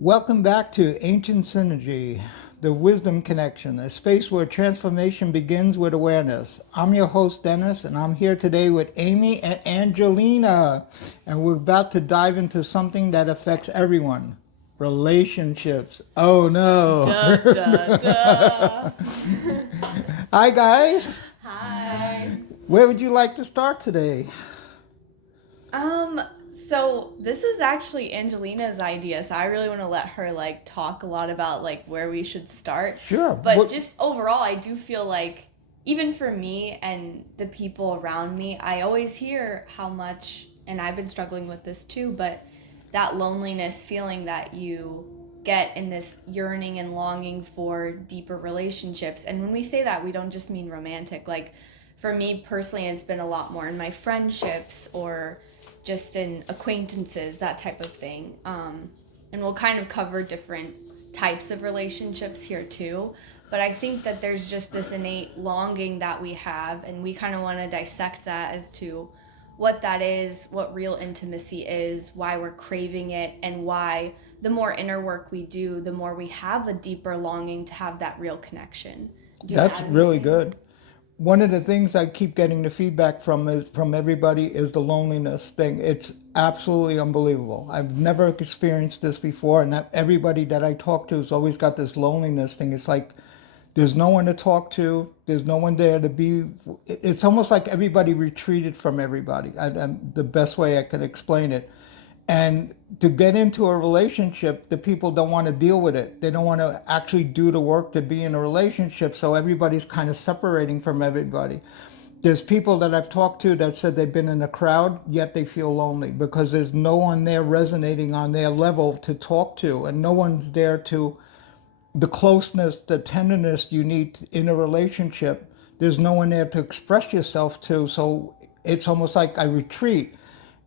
Welcome back to Ancient Synergy, the Wisdom Connection, a space where transformation begins with awareness. I'm your host, Dennis, and I'm here today with Amy and Angelina. And we're about to dive into something that affects everyone, relationships. Oh no. Duh, duh, duh. Hi, guys. Hi. Where would you like to start today? Um, so this is actually Angelina's idea, so I really want to let her talk a lot about where we should start. Sure. But just overall, I do feel like even for me and the people around me, I always hear how much, and I've been struggling with this too, but that loneliness feeling that you get in this yearning and longing for deeper relationships. And when we say that, we don't just mean romantic. Like for me personally, it's been a lot more in my friendships or just in acquaintances, that type of thing. And we'll kind of cover different types of relationships here too. But I think that there's just this innate longing that we have, and we kind of want to dissect that as to what that is, what real intimacy is, why we're craving it, and why the more inner work we do, the more we have a deeper longing to have that real connection. Do you want to That's add really anything? good. One of the things I keep getting the feedback from is from everybody is the loneliness thing. It's absolutely unbelievable. I've never experienced this before, and everybody that I talk to has always got this loneliness thing. It's like there's no one to talk to. There's no one there to be. It's almost like everybody retreated from everybody. The best way I can explain it. And to get into a relationship, the people don't want to deal with it. They don't want to actually do the work to be in a relationship. So everybody's kind of separating from everybody. There's people that I've talked to that said they've been in a crowd, yet they feel lonely because there's no one there resonating on their level to talk to, and no one's there to the closeness, the tenderness you need in a relationship. There's no one there to express yourself to. So it's almost like I retreat.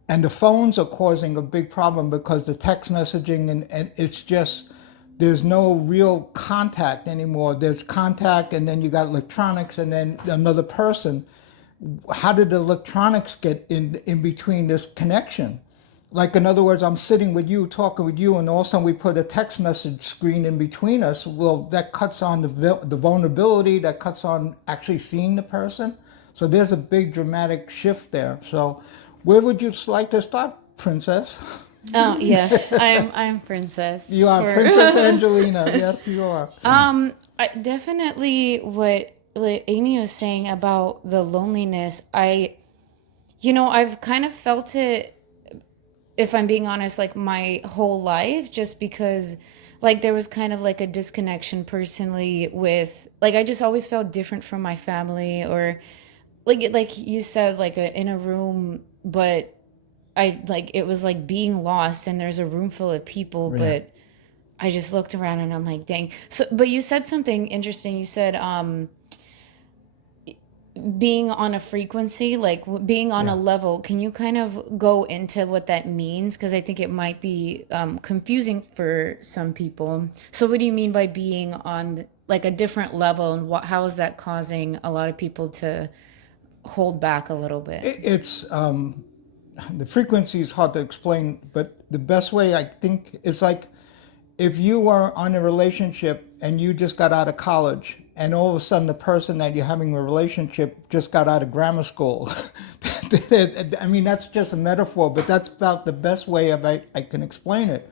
And the phones are causing a big problem because the text messaging and it's just there's no real contact anymore. There's contact and then you got electronics and then another person. How did the electronics get in between this connection? Like in other words, I'm sitting with you, talking with you, and all of a sudden we put a text message screen in between us. Well, that cuts on the vulnerability, that cuts on actually seeing the person. So there's a big dramatic shift there. So where would you like to start, Princess? Oh yes, I'm princess You are for Princess Angelina. Yes, you are. definitely what Amy was saying about the loneliness. I've kind of felt it, if I'm being honest, like my whole life, just because like there was kind of like a disconnection personally with, like, I just always felt different from my family, or like you said, like in a room, but I like it was like being lost and there's a room full of people, Yeah. but I just looked around and I'm like, dang. So, but you said something interesting. You said being on a frequency, like being on a Yeah. level. Can you kind of go into what that means? Because I think it might be confusing for some people. So, what do you mean by being on like a different level, and how is that causing a lot of people to hold back a little bit? It's the frequency is hard to explain, but the best way I think is like if you are on a relationship and you just got out of college and all of a sudden the person that you're having a relationship just got out of grammar school. I mean, that's just a metaphor, but that's about the best way of I can explain it.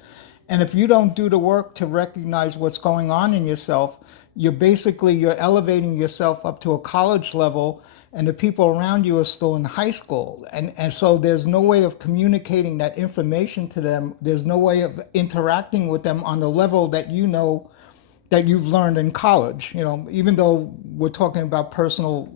And if you don't do the work to recognize what's going on in yourself, you're elevating yourself up to a college level and the people around you are still in high school. And so there's no way of communicating that information to them. There's no way of interacting with them on the level that you know that you've learned in college. You know, even though we're talking about personal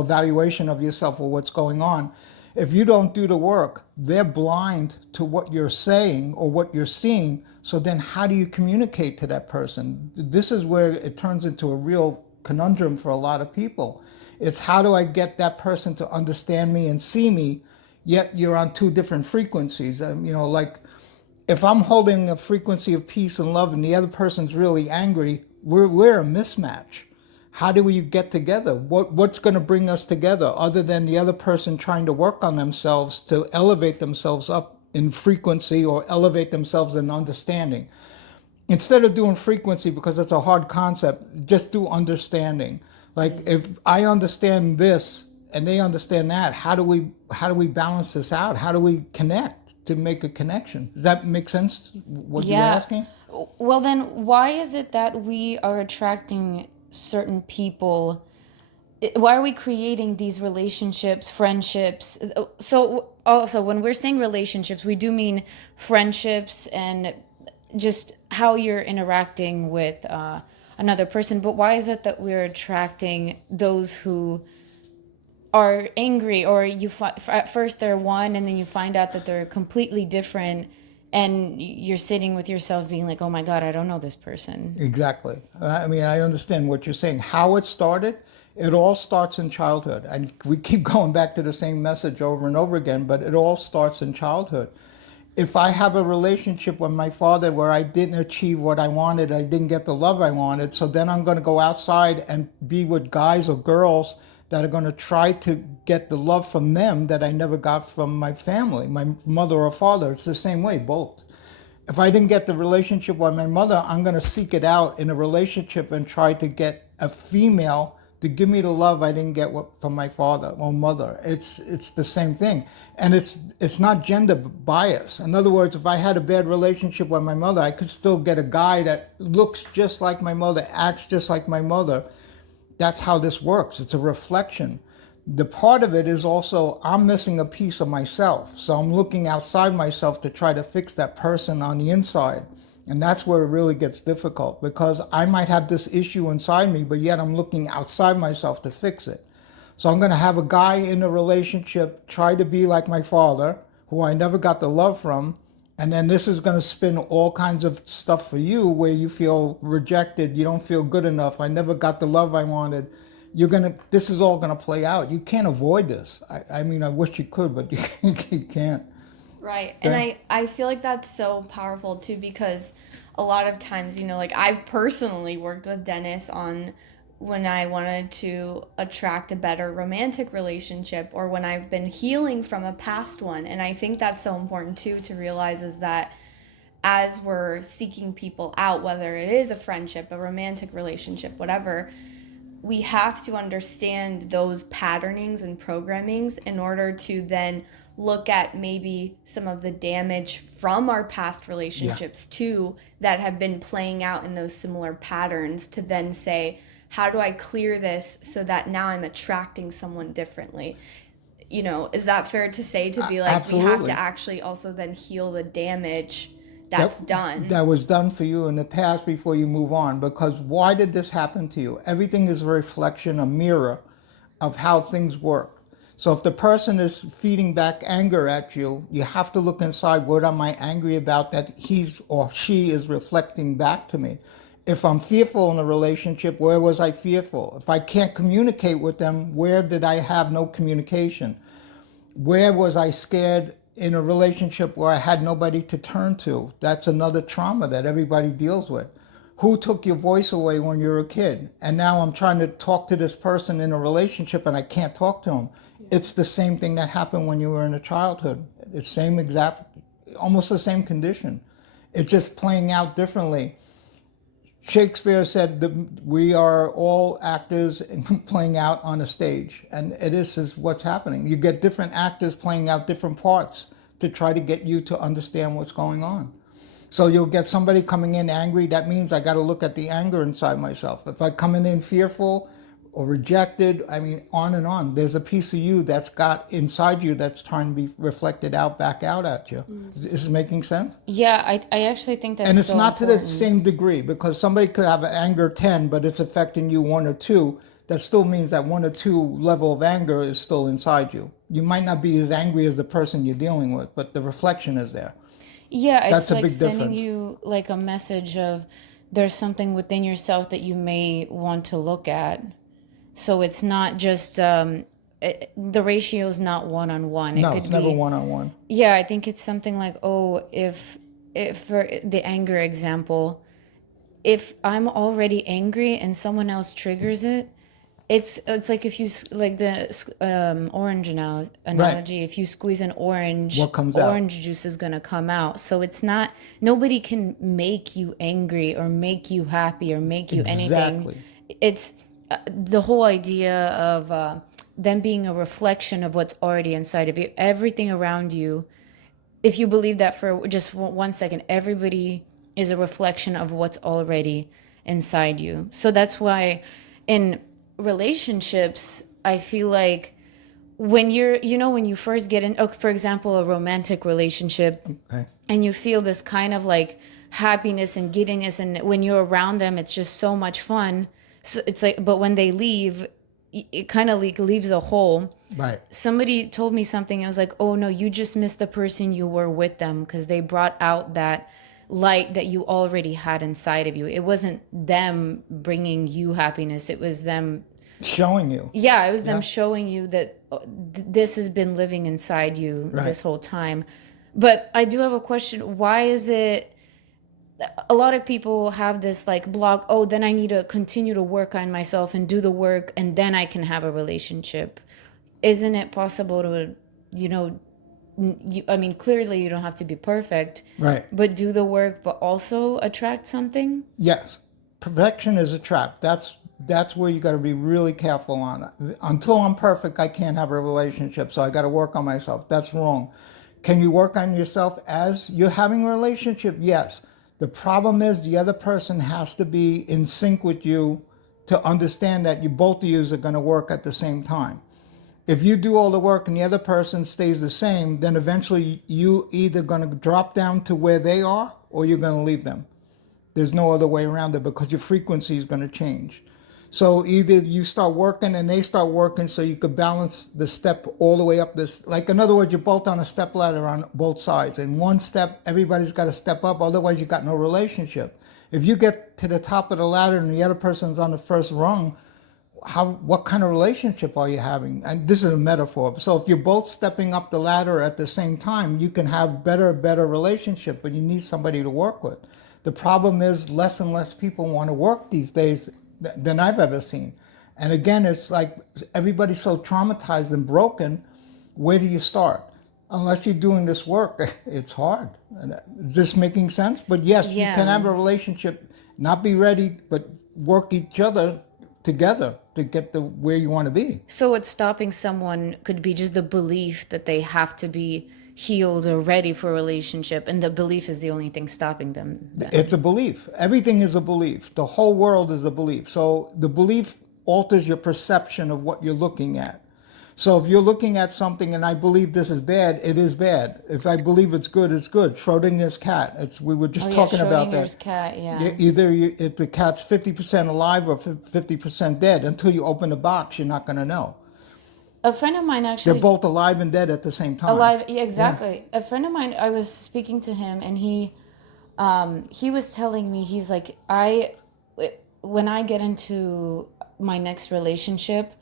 evaluation of yourself or what's going on, if you don't do the work, they're blind to what you're saying or what you're seeing. So then how do you communicate to that person? This is where it turns into a real conundrum for a lot of people. It's how do I get that person to understand me and see me, yet you're on two different frequencies. Like if I'm holding a frequency of peace and love and the other person's really angry, we're a mismatch. How do we get together? What's going to bring us together other than the other person trying to work on themselves to elevate themselves up in frequency or elevate themselves in understanding. Instead of doing frequency, because it's a hard concept, just do understanding. Like if I understand this and they understand that, how do we balance this out? How do we connect to make a connection? Does that make sense? What you were Yeah. asking? Well, then why is it that we are attracting certain people? Why are we creating these relationships, friendships? So also when we're saying relationships, we do mean friendships and just how you're interacting with another person. But why is it that we're attracting those who are angry, or at first they're one and then you find out that they're completely different, and you're sitting with yourself being like, oh my God, I don't know this person. Exactly. I mean, I understand what you're saying. How it started, it all starts in childhood. And we keep going back to the same message over and over again, but it all starts in childhood. If I have a relationship with my father where I didn't achieve what I wanted, I didn't get the love I wanted, so then I'm going to go outside and be with guys or girls that are going to try to get the love from them that I never got from my family, my mother or father. It's the same way, both. If I didn't get the relationship with my mother, I'm going to seek it out in a relationship and try to get a female to give me the love I didn't get from my father or mother. It's the same thing, and it's not gender bias. In other words, if I had a bad relationship with my mother, I could still get a guy that looks just like my mother, acts just like my mother. That's how this works. It's a reflection. The part of it is also I'm missing a piece of myself. So I'm looking outside myself to try to fix that person on the inside. And that's where it really gets difficult because I might have this issue inside me, but yet I'm looking outside myself to fix it. So I'm going to have a guy in a relationship try to be like my father, who I never got the love from. And then this is going to spin all kinds of stuff for you where you feel rejected. You don't feel good enough. I never got the love I wanted. This is all going to play out. You can't avoid this. I mean, I wish you could, but you can't. Right. And I feel like that's so powerful too because a lot of times, like I've personally worked with Dennis on when I wanted to attract a better romantic relationship or when I've been healing from a past one. And I think that's so important too to realize is that as we're seeking people out, whether it is a friendship, a romantic relationship, whatever, we have to understand those patternings and programmings in order to then look at maybe some of the damage from our past relationships too that have been playing out in those similar patterns to then say, how do I clear this so that now I'm attracting someone differently? Is that fair to say to be like, we have to Absolutely. actually also then heal the damage that that's done? that was done for you in the past before you move on, because why did this happen to you? Everything is a reflection, a mirror of how things work. So if the person is feeding back anger at you, you have to look inside, what am I angry about that he's or she is reflecting back to me? If I'm fearful in a relationship, where was I fearful? If I can't communicate with them, where did I have no communication? Where was I scared in a relationship where I had nobody to turn to? That's another trauma that everybody deals with. Who took your voice away when you were a kid? And now I'm trying to talk to this person in a relationship and I can't talk to them. It's the same thing that happened when you were in a childhood. It's same exact, almost the same condition. It's just playing out differently. Shakespeare said that we are all actors playing out on a stage, and is what's happening. You get different actors playing out different parts to try to get you to understand what's going on. So you'll get somebody coming in angry. That means I got to look at the anger inside myself. If I come in fearful or rejected, I mean, on and on. There's a piece of you that's got inside you that's trying to be reflected out, back out at you. Is it making sense? Yeah, I actually think And that's it's so not to the important. same degree, because somebody could have an anger 10, but it's affecting you 1 or 2. That still means that 1 or 2 level of anger is still inside you. You might not be as angry as the person you're dealing with, but the reflection is there. Yeah, That's it's a like big sending difference. you like a message of there's something within yourself that you may want to look at. So it's not just the ratio is not one on one. It No, could it's never be, one on one. yeah, I think it's something like, oh, if for the anger example, if I'm already angry and someone else triggers it, It's like if you like the orange Right. analogy. If you squeeze an orange, What comes out? orange juice is gonna come out. So it's not, nobody can make you angry or make you happy or make you anything. Exactly. It's the whole idea of them being a reflection of what's already inside of you. Everything around you, if you believe that for just 1 second, everybody is a reflection of what's already inside you. So that's why in relationships, I feel like when you're, when you first get in, oh, for example, a romantic relationship, Okay. and you feel this kind of like happiness and giddiness, and when you're around them, it's just so much fun. So it's like, but when they leave, it kind of like leaves a hole. Right. Somebody told me something. I was like, oh no, you just missed the person you were with them, because they brought out that light that you already had inside of you. It wasn't them bringing you happiness. It was them. Showing you. Yeah, it was them Yeah. showing you that this has been living inside you Right. this whole time. But I do have a question. Why is it a lot of people have this like block, oh, then I need to continue to work on myself and do the work and then I can have a relationship? Isn't it possible to, you know, I mean, clearly you don't have to be perfect, Right. but do the work, but also attract something? Yes. Perfection is a trap. That's where you got to be really careful on it. Until I'm perfect, I can't have a relationship, so I got to work on myself. That's wrong. Can you work on yourself as you're having a relationship? Yes. The problem is the other person has to be in sync with you to understand that you both of you are going to work at the same time. If you do all the work and the other person stays the same, then eventually you either going to drop down to where they are or you're going to leave them. There's no other way around it because your frequency is going to change. So either you start working and they start working so you could balance the step all the way up this. Like in other words, you're both on a step ladder on both sides. And one step, everybody's got to step up. Otherwise, you got no relationship. If you get to the top of the ladder and the other person's on the first rung, what kind of relationship are you having? And this is a metaphor. So if you're both stepping up the ladder at the same time, you can have better relationship, but you need somebody to work with. The problem is less and less people want to work these days than I've ever seen. And again, it's like everybody's so traumatized and broken. Where do you start? Unless you're doing this work, it's hard. Is this making sense? But yes, you can Yeah. have a relationship, not be ready, but work each other together to get to where you want to be. So what's stopping someone could be just the belief that they have to be healed or ready for a relationship, and the belief is the only thing stopping them then. It's a belief. Everything is a belief. The whole world is a belief. So the belief alters your perception of what you're looking at. So if you're looking at something and I believe this is bad, it is bad. If I believe it's good, it's good. Schrodinger's cat. We were Oh just yeah, talking about Schrodinger's that. cat, yeah. Either if the cat's 50% alive or 50% dead. Until you open the box, you're not going to know. A friend of mine They're actually, both alive and dead at the same time. alive, yeah, Yeah. exactly. A friend of mine, I was speaking to him, and he was telling me, he's like, when I get into my next relationship,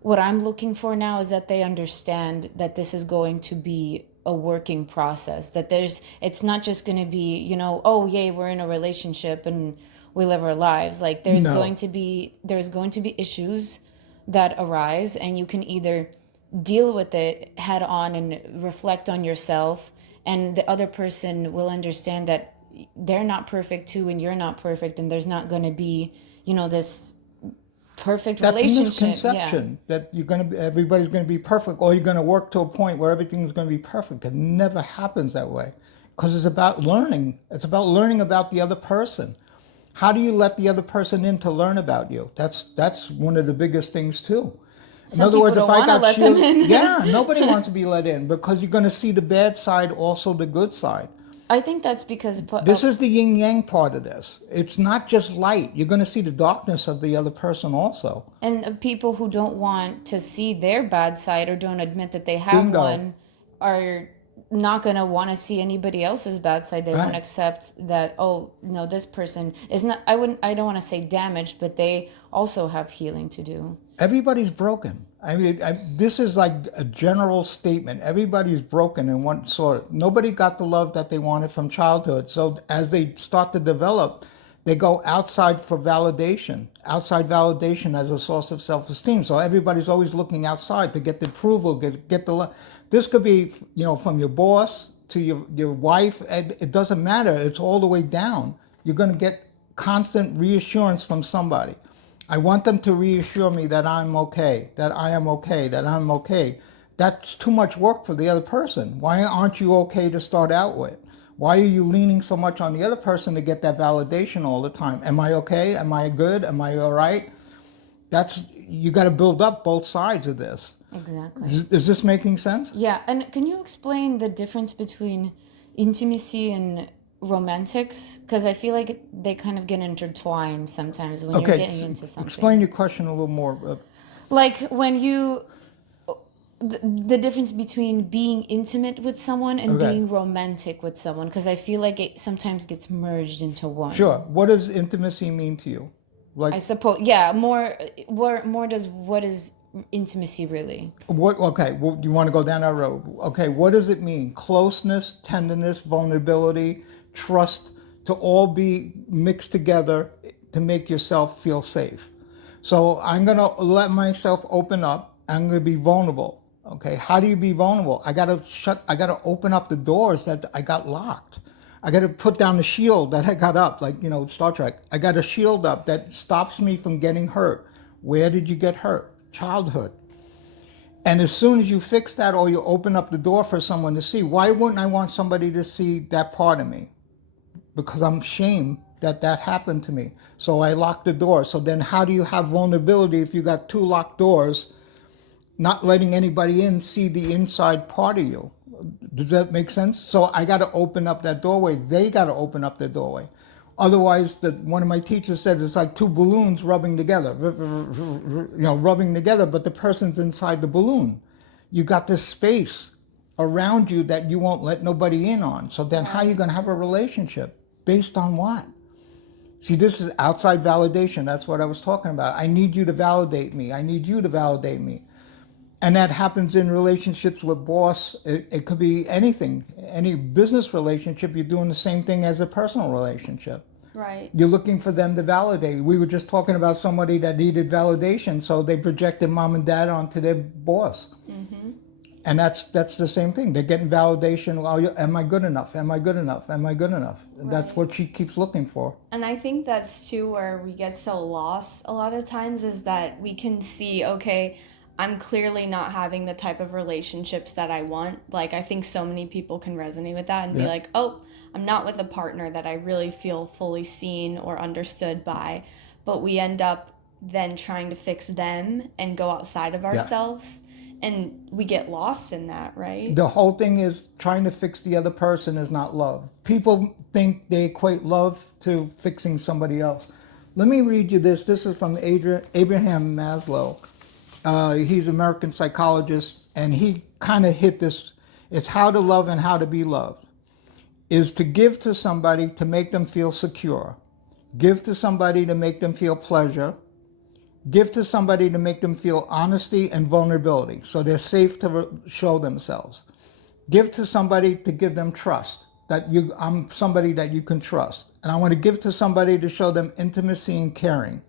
what I'm looking for now is that they understand that this is going to be a working process, that it's not just going to be, oh yay, we're in a relationship and we live our lives. Like No. there's going to be issues that arise, and you can either deal with it head on and reflect on yourself, and the other person will understand that they're not perfect too and you're not perfect, and there's not going to be, this perfect That's a relationship. Yeah. misconception that everybody's going to be perfect, or you're going to work to a point where everything's going to be perfect. It never happens that way, because it's about learning. It's about learning about the other person. How do you let the other person in to learn about you? That's one of the biggest things too. In Some other people words, if don't I want to got let them shield, in. yeah, nobody wants to be let in because you're going to see the bad side, also the good side. I think that's because This is the yin yang part of this. It's not just light. You're going to see the darkness of the other person also. and people who don't want to see their bad side or don't admit that they have Bingo. one are not going to want to see anybody else's bad side. They won't Right. accept that, oh no, this person is not, I don't want to say damaged, but they also have healing to do. Everybody's broken. I mean, this is like a general statement. Everybody's broken in one sort. Nobody got the love that they wanted from childhood. So as they start to develop, They go outside for validation, outside validation as a source of self-esteem. So everybody's always looking outside to get the approval, get the. This could be, from your boss to your wife. It doesn't matter. It's all the way down. You're going to get constant reassurance from somebody. I want them to reassure me that I'm okay, that I am okay, that I'm okay. That's too much work for the other person. Why aren't you okay to start out with? Why are you leaning so much on the other person to get that validation all the time? Am I okay? Am I good? Am I all right? You got to build up both sides of this. Exactly. Is this making sense? Yeah, and can you explain the difference between intimacy and romantics? Because I feel like they kind of get intertwined sometimes when you're Okay, getting into something. explain your question a little more. Like when you, the difference between being intimate with someone and Okay. being romantic with someone, because I feel like it sometimes gets merged into one. Sure. What does intimacy mean to you? I suppose, yeah, more does what is intimacy really? What? Okay. Well, you want to go down that road? Okay. What does it mean? Closeness, tenderness, vulnerability, trust, to all be mixed together to make yourself feel safe. So I'm gonna let myself open up. I'm gonna be vulnerable. Okay. How do you be vulnerable? I gotta open up the doors that I got locked. I got to put down the shield that I got up, like, Star Trek. I got a shield up that stops me from getting hurt. Where did you get hurt? Childhood. And as soon as you fix that, or you open up the door for someone to see, why wouldn't I want somebody to see that part of me? Because I'm ashamed that that happened to me. So I lock the door. So then how do you have vulnerability if you got two locked doors, not letting anybody in see the inside part of you? Does that make sense? So I got to open up that doorway. They got to open up the doorway. Otherwise, one of my teachers said it's like two balloons rubbing together, rubbing together, but the person's inside the balloon. You got this space around you that you won't let nobody in on. So then how are you going to have a relationship? Based on what? See, this is outside validation. That's what I was talking about. I need you to validate me. I need you to validate me. And that happens in relationships with boss. It could be anything, any business relationship. You're doing the same thing as a personal relationship. Right. You're looking for them to validate. We were just talking about somebody that needed validation, so they projected mom and dad onto their boss. Mm-hmm. And that's the same thing. They're getting validation. Oh, am I good enough? Am I good enough? Am I good enough? Right. That's what she keeps looking for. And I think that's too where we get so lost a lot of times, is that we can see, okay, I'm clearly not having the type of relationships that I want. Like, I think so many people can resonate with that and be Yeah. like, oh, I'm not with a partner that I really feel fully seen or understood by. But we end up then trying to fix them and go outside of ourselves. And we get lost in that, right? The whole thing is trying to fix the other person is not love. People think they equate love to fixing somebody else. Let me read you this. This is from Abraham Maslow. He's an American psychologist, and he kind of hit this. It's how to love and how to be loved. Is to give to somebody to make them feel secure. Give to somebody to make them feel pleasure. Give to somebody to make them feel honesty and vulnerability, so they're safe to show themselves. Give to somebody to give them trust, that I'm somebody that you can trust. And I want to give to somebody to show them intimacy and caring.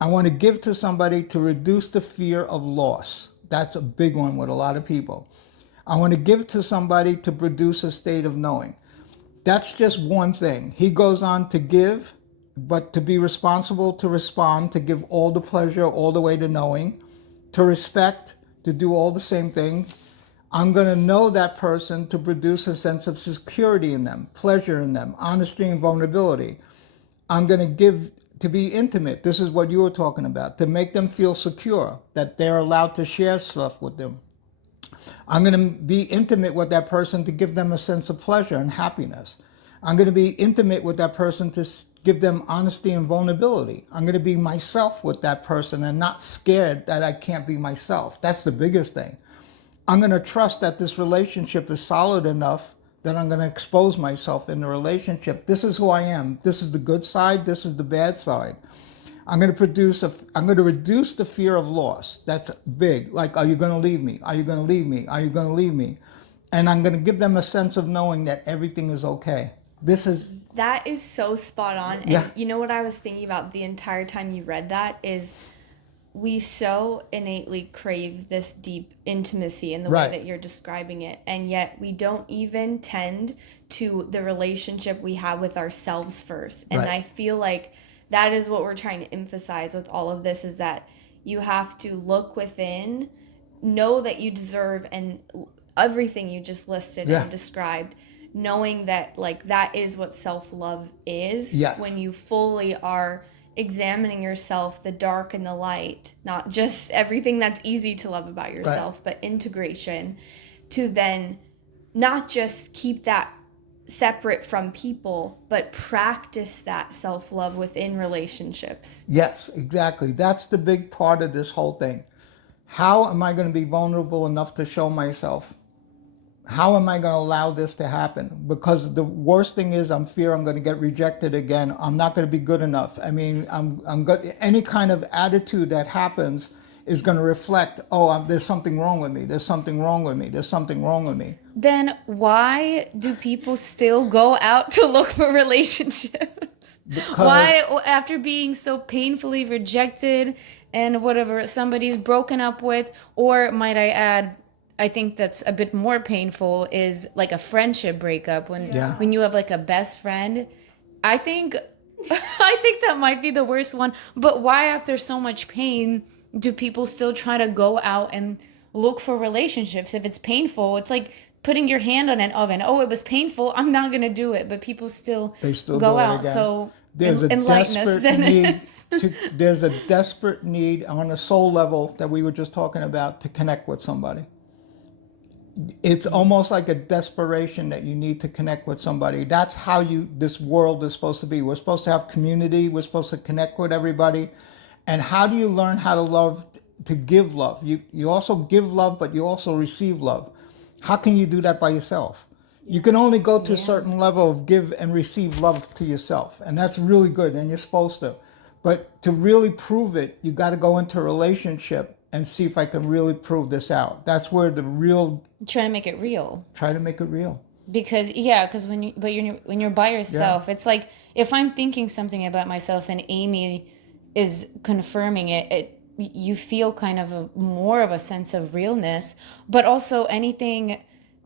I want to give to somebody to reduce the fear of loss. That's a big one with a lot of people. I want to give to somebody to produce a state of knowing. That's just one thing. He goes on to give, but to be responsible, to respond, to give all the pleasure, all the way to knowing, to respect, to do all the same things. I'm going to know that person to produce a sense of security in them, pleasure in them, honesty and vulnerability. I'm going to give to be intimate. This is what you were talking about, to make them feel secure, that they're allowed to share stuff with them. I'm going to be intimate with that person to give them a sense of pleasure and happiness. I'm going to be intimate with that person to give them honesty and vulnerability. I'm going to be myself with that person and not scared that I can't be myself. That's the biggest thing. I'm going to trust that this relationship is solid enough that I'm going to expose myself in the relationship. This is who I am. This is the good side. This is the bad side. I'm going to reduce the fear of loss. That's big. Like, are you going to leave me? Are you going to leave me? Are you going to leave me? And I'm going to give them a sense of knowing that everything is okay. This is, That is so spot on. yeah, And you know what I was thinking about the entire time you read that is we so innately crave this deep intimacy in the way right, that you're describing it. And yet we don't even tend to the relationship we have with ourselves first. And right. I feel like that is what we're trying to emphasize with all of this is that you have to look within, know that you deserve and everything you just listed Yeah. and described, knowing that like that is what self-love is Yes. when you fully are examining yourself, the dark and the light, not just everything that's easy to love about yourself, but integration, to then not just keep that separate from people, but practice that self-love within relationships. Yes, exactly. That's the big part of this whole thing. How am I going to be vulnerable enough to show myself? How am I going to allow this to happen? Because the worst thing is I'm fear I'm going to get rejected again. I'm not going to be good enough. I mean, I'm good. Any kind of attitude that happens is going to reflect, oh, there's something wrong with me. There's something wrong with me. There's something wrong with me. Then why do people still go out to look for relationships? Because Why, after being so painfully rejected and whatever somebody's broken up with, or might I add, I think that's a bit more painful is like a friendship breakup Yeah. when you have like a best friend. I think I think that might be the worst one. But why after so much pain do people still try to go out and look for relationships? If it's painful, it's like putting your hand on an oven. Oh, it was painful. I'm not going to do it. But people still they still go do it out. again. So There's a enlighten us, desperate need Dennis. there's a desperate need on a soul level that we were just talking about to connect with somebody. It's almost like a desperation that you need to connect with somebody. That's how this world is supposed to be. We're supposed to have community. We're supposed to connect with everybody. And how do you learn how to love, to give love? You also give love, but you also receive love. How can you do that by yourself? You can only go to a Yeah. certain level of give and receive love to yourself. And that's really good, and you're supposed to. But to really prove it, you got to go into a relationship and see if I can really prove this out. That's where the real, Trying to make it real. try to make it real. Because when you're by yourself, it's like if I'm thinking something about myself and Amy is confirming it, you feel kind of more of a sense of realness. But also anything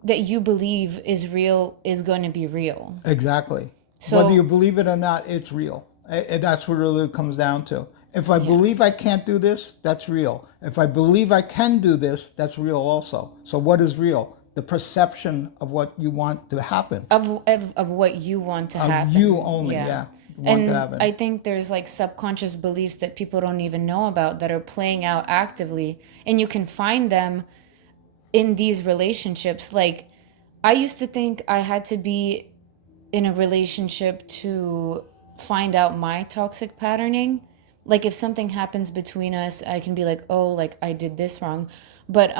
that you believe is real is going to be real. Exactly. Whether you So believe it or not, it's real. That's what it really comes down to. If I yeah, believe I can't do this, that's real. If I believe I can do this, that's real also. So what is real? The perception of what you want to happen. of what you want to Of you happen. only, Yeah. yeah. Want to And happen. I think there's like subconscious beliefs that people don't even know about that are playing out actively, and you can find them in these relationships. Like I used to think I had to be in a relationship to find out my toxic patterning. Like if something happens between us, I can be like, "Oh, like I did this wrong." But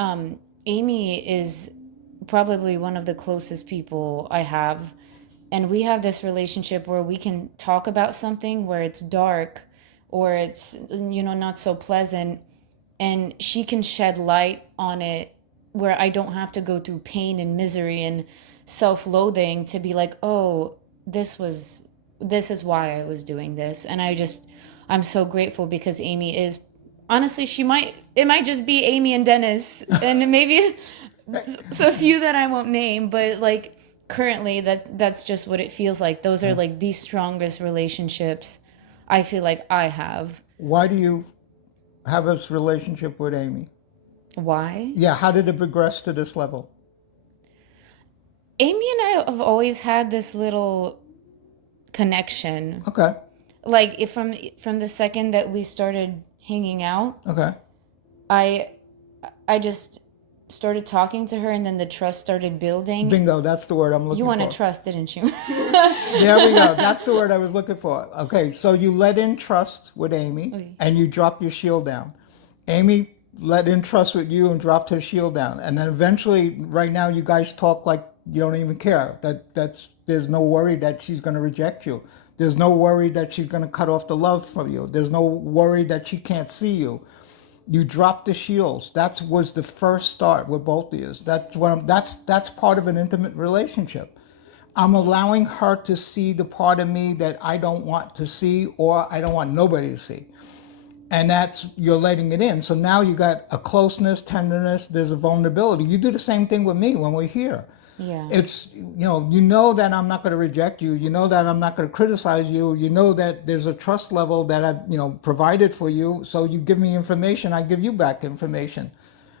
Amy is probably one of the closest people I have, and we have this relationship where we can talk about something where it's dark or it's not so pleasant, and she can shed light on it where I don't have to go through pain and misery and self-loathing to be like, oh, this is why I was doing this. And I'm so grateful because Amy is honestly, it might just be Amy and Dennis and maybe so a few that I won't name, but like currently that's just what it feels like. Those are like the strongest relationships I feel like I have. Why do you have this relationship with Amy? Why? Yeah, how did it progress to this level? Amy and I have always had this little connection. Okay, Like if from the second that we started hanging out, okay. I I just started talking to her and then the trust started building. Bingo, that's the word I'm looking You for. want to trust, didn't you? There we go. That's the word I was looking for. Okay, so you let in trust with Amy Okay. and you dropped your shield down. Amy let in trust with you and dropped her shield down. And then eventually, right now, you guys talk like you don't even care. There's no worry that she's going to reject you. There's no worry that she's going to cut off the love from you. There's no worry that she can't see you. You drop the shields. That was the first start with both of you. That's part of an intimate relationship. I'm allowing her to see the part of me that I don't want to see, or I don't want nobody to see. And that's, you're letting it in. So now you got a closeness, tenderness, there's a vulnerability. You do the same thing with me when we're here. Yeah. It's, you know that I'm not going to reject you. You know that I'm not going to criticize you. You know that there's a trust level that I've, provided for you. So you give me information, I give you back information.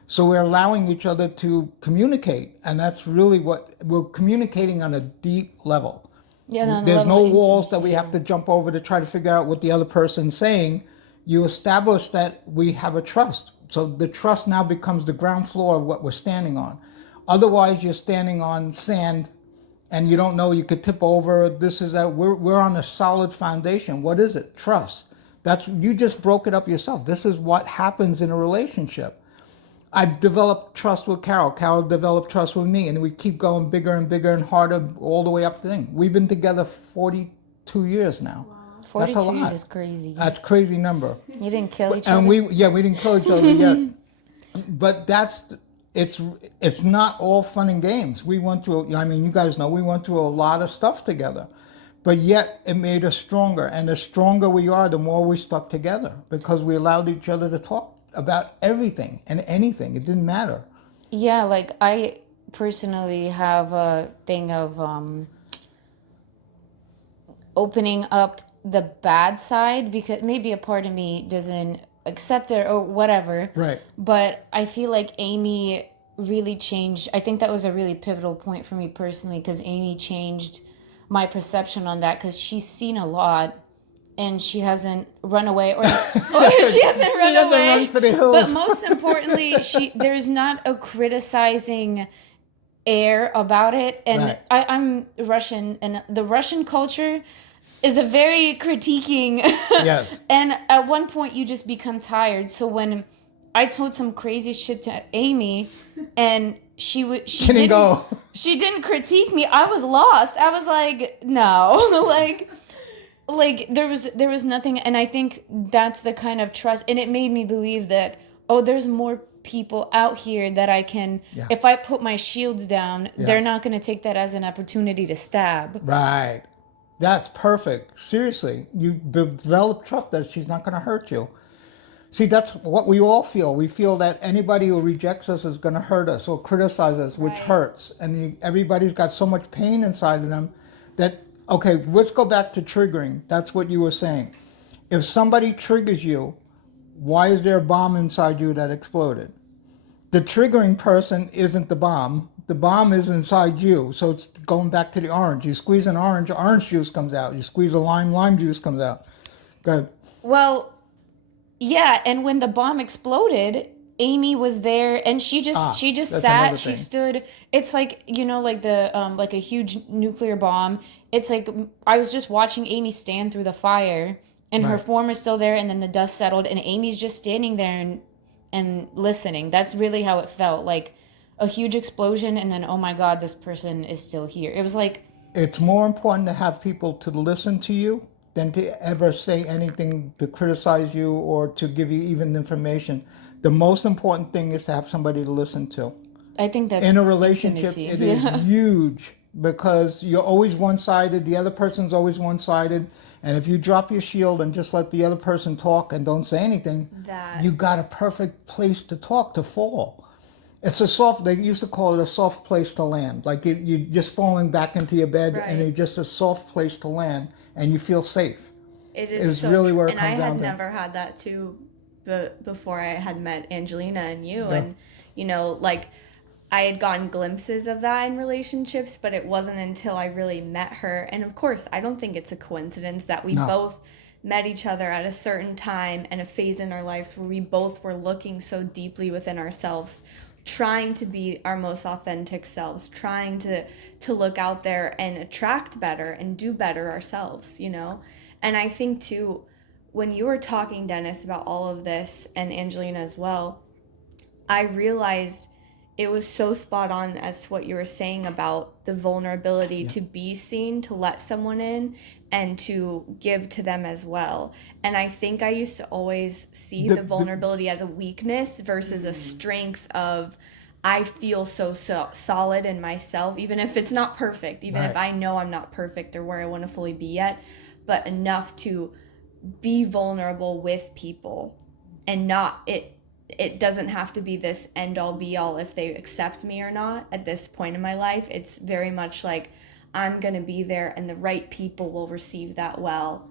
So we're allowing each other to communicate. And that's really what we're communicating on a deep level. Yeah, on the There's level no of walls that intimacy. we have to jump over to try to figure out what the other person's saying. You establish that we have a trust. So the trust now becomes the ground floor of what we're standing on. Otherwise, you're standing on sand and you don't know, you could tip over. This is that we're on a solid foundation. What is it? Trust. That's, you just broke it up yourself. This is what happens in a relationship. I've developed trust with Carol. Carol developed trust with me, and we keep going bigger and bigger and harder all the way up the thing. We've been together 42 years now. That's a 42 years lot. is crazy. That's a crazy number. You didn't kill each And other? we didn't kill each other yet. But it's not all fun and games. We went through, I mean, you guys know, we went through a lot of stuff together. But yet it made us stronger. And the stronger we are, the more we stuck together, because we allowed each other to talk about everything and anything. It didn't matter. Yeah, like I personally have a thing of opening up the bad side, because maybe a part of me doesn't accept it or whatever. Right. But I feel like Amy really changed. I think that was a really pivotal point for me personally, because Amy changed my perception on that, because she's seen a lot and she hasn't run away, or she hasn't run doesn't away. run for the hills. But most importantly, there's not a criticizing air about it. And Right. I'm Russian, and the Russian culture is a very critiquing. Yes. And at one point you just become tired. So when I told some crazy shit to Amy and she Didn't go. she didn't critique me, I was lost. I was like, no. like there was nothing. And I think that's the kind of trust, and it made me believe that, oh, there's more people out here that I can, Yeah. if I put my shields down, Yeah. they're not going to take that as an opportunity to stab. Right. That's perfect. Seriously. You develop trust that she's not going to hurt you. See, that's what we all feel. We feel that anybody who rejects us is going to hurt us or criticize us, which Right. hurts. And everybody's got so much pain inside of them that, okay, let's go back to triggering. That's what you were saying. If somebody triggers you, why is there a bomb inside you that exploded? The triggering person isn't the bomb. The bomb is inside you. So it's going back to the orange. You squeeze an orange, orange juice comes out. You squeeze a lime, lime juice comes out. Good. Well, yeah, and when the bomb exploded, Amy was there, and she just that's sat, another she thing. stood. It's like, like the like a huge nuclear bomb. It's like I was just watching Amy stand through the fire, and her Right. form is still there, and then the dust settled, and Amy's just standing there and listening. That's really how it felt, like a huge explosion, and then, oh my God, this person is still here. It was like, It's more important to have people to listen to you than to ever say anything to criticize you or to give you even information. The most important thing is to have somebody to listen to. I think that's In a relationship, intimacy. it is huge, because you're always one-sided. The other person's always one-sided. And if you drop your shield and just let the other person talk and don't say anything, That you got a perfect place to talk, to fall. It's a soft, they used to call it a soft place to land. Like you're just falling back into your bed, and Right. it's just a soft place to land, and you feel safe. it Is is so really true. where it And I comes down had to. never had that too, but before I had met Angelina and you, Yeah. and like I had gotten glimpses of that in relationships, but it wasn't until I really met her. And of course, I don't think it's a coincidence that we No. both met each other at a certain time and a phase in our lives where we both were looking so deeply within ourselves, trying to be our most authentic selves, trying to look out there and attract better and do better ourselves. And I think too, when you were talking, Dennis, about all of this, and Angelina as well, I realized it was so spot on as to what you were saying about the vulnerability to be seen, to let someone in, and to give to them as well. And I think I used to always see The- the vulnerability as a weakness versus a strength of I feel so solid in myself, even if it's not perfect, even if Right. I know I'm not perfect or where I want to fully be yet, but enough to be vulnerable with people and not it doesn't have to be this end all be all if they accept me or not at this point in my life. It's very much like I'm going to be there and the right people will receive that well,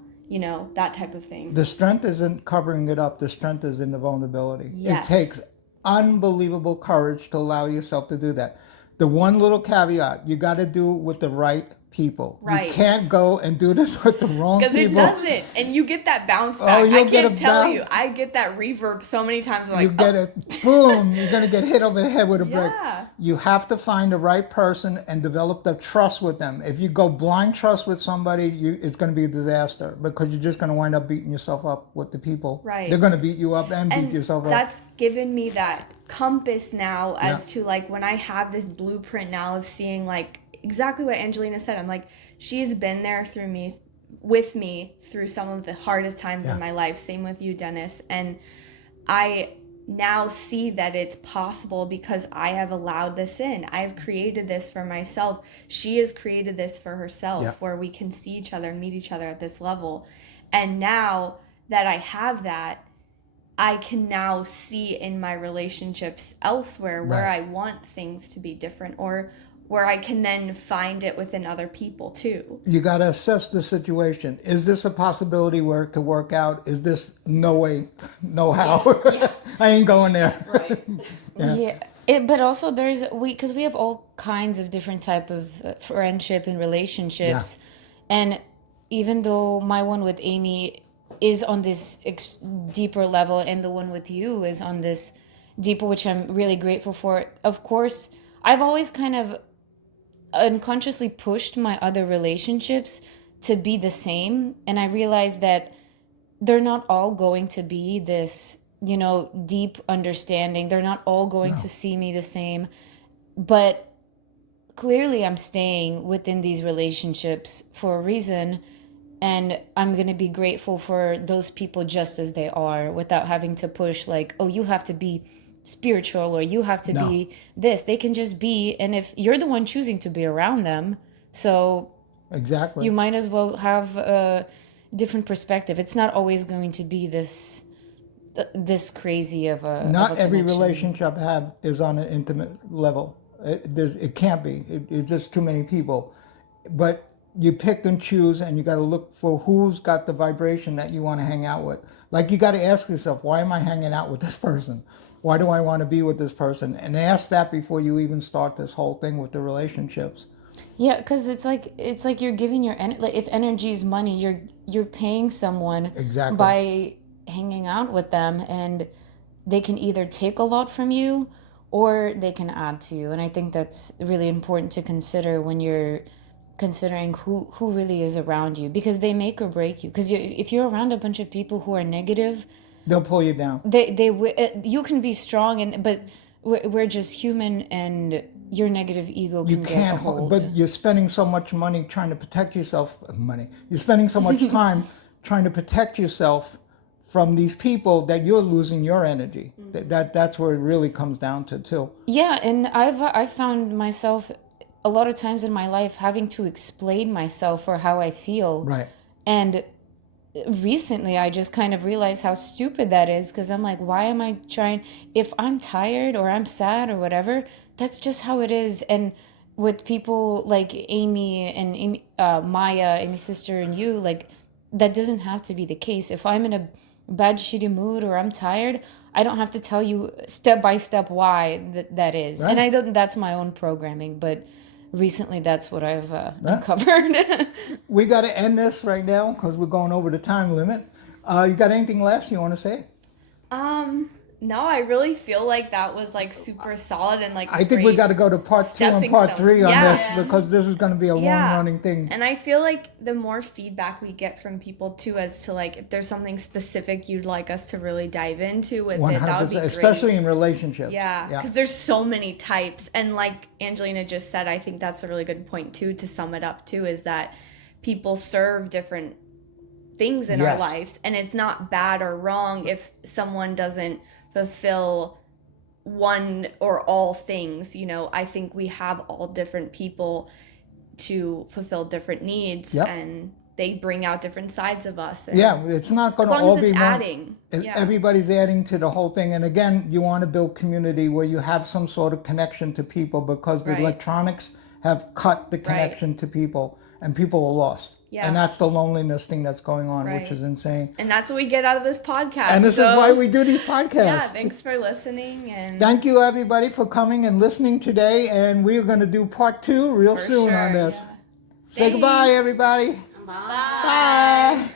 that type of thing. The strength isn't covering it up. The strength is in the vulnerability. It takes Yes. unbelievable courage to allow yourself to do that. The one little caveat, you got to do it with the right people. You Right. can't go and do this with the wrong Because it people. doesn't. And you get that bounce Oh, back. I you'll get a can't tell bounce. you. I get that reverb so many times. I'm You like, get oh. it, boom, you're going to get hit over the head with a brick. Yeah. You have to find the right person and develop the trust with them. If you go blind trust with somebody, it's going to be a disaster because you're just going to wind up beating yourself up with the people. Right. They're going to beat you up and beat And yourself up. that's given me that compass now as Yeah. to like when I have this blueprint now of seeing like exactly what Angelina said. I'm like, she's been there through me, with me through some of the hardest times Yeah. in my life. Same with you, Dennis. And I now see that it's possible because I have allowed this in. I've created this for myself. She has created this for herself, Yeah. where we can see each other and meet each other at this level. And now that I have that, I can now see in my relationships elsewhere where Right. I want things to be different, or where I can then find it within other people too. You got to assess the situation. Is this a possibility where it could work out? Is this no way, no how? Yeah. I ain't going there. Right. Yeah. Yeah. But also because we have all kinds of different type of friendship and relationships. And even though my one with Amy is on this deeper level and the one with you is on this deeper, which I'm really grateful for. Of course, I've always kind of unconsciously pushed my other relationships to be the same. And I realized that they're not all going to be this, deep understanding. They're not all going to see me the same. But clearly, I'm staying within these relationships for a reason. And I'm going to be grateful for those people just as they are without having to push, like, oh, you have to be spiritual or you have to No. be this. They can just be. And if you're the one choosing to be around them, so Exactly. you might as well have a different perspective. It's not always going to be this crazy of a Not every connection. relationship I have is on an intimate level. It can't be. It's just too many people. But you pick and choose, and you got to look for who's got the vibration that you want to hang out with. Like you got to ask yourself, why am I hanging out with this person? Why do I want to be with this person? And ask that before you even start this whole thing with the relationships. Yeah, because it's like you're giving like if energy is money, you're paying someone Exactly. by hanging out with them, and they can either take a lot from you or they can add to you. And I think that's really important to consider when you're considering who really is around you, because they make or break you. Because if you're around a bunch of people who are negative, They'll pull you down. you can be strong, but we're just human, and your negative ego You can get a can't, hold. but you're spending so much money trying to protect yourself. Money. You're spending so much time trying to protect yourself from these people that you're losing your energy. That's where it really comes down to too. Yeah, and I've found myself a lot of times in my life having to explain myself for how I feel. Right. And recently I just kind of realized how stupid that is, because I'm like, why am I trying? If I'm tired or I'm sad or whatever, that's just how it is. And with people like Amy and Maya, Amy's sister, and you, like, that doesn't have to be the case. If I'm in a bad, shitty mood or I'm tired, I don't have to tell you step by step why that is. Right. And I don't, that's my own programming, but recently that's what I've uncovered. We got to end this right now because we're going over the time limit. You got anything last you want to say? No, I really feel like that was like super solid and like I think we got to go to part 2 and stepping part stone. 3 on Yeah. this because this is going to be a Yeah. long-running thing. And I feel like the more feedback we get from people too, as to like if there's something specific you'd like us to really dive into with it, that would be great. Especially in relationships. Yeah, because there's so many types. And like Angelina just said, I think that's a really good point too, to sum it up too, is that people serve different things in our Yes. lives. And it's not bad or wrong if someone doesn't fulfill one or all things. You know, I think we have all different people to fulfill different needs, Yep. and they bring out different sides of us. And Yeah, it's not going as to long all as be it's one. adding. Yeah. Everybody's adding to the whole thing. And again, you want to build community where you have some sort of connection to people, because the Right. electronics have cut the connection to people, and people are lost. Yeah. And that's the loneliness thing that's going on, which Right. is insane. And that's what we get out of this podcast. And this is why we do these podcasts. Yeah, thanks for listening. And Thank you, everybody, for coming and listening today. And we are going to do part 2 real for soon sure, on this. yeah. Say goodbye, Thanks. everybody. Bye. Bye.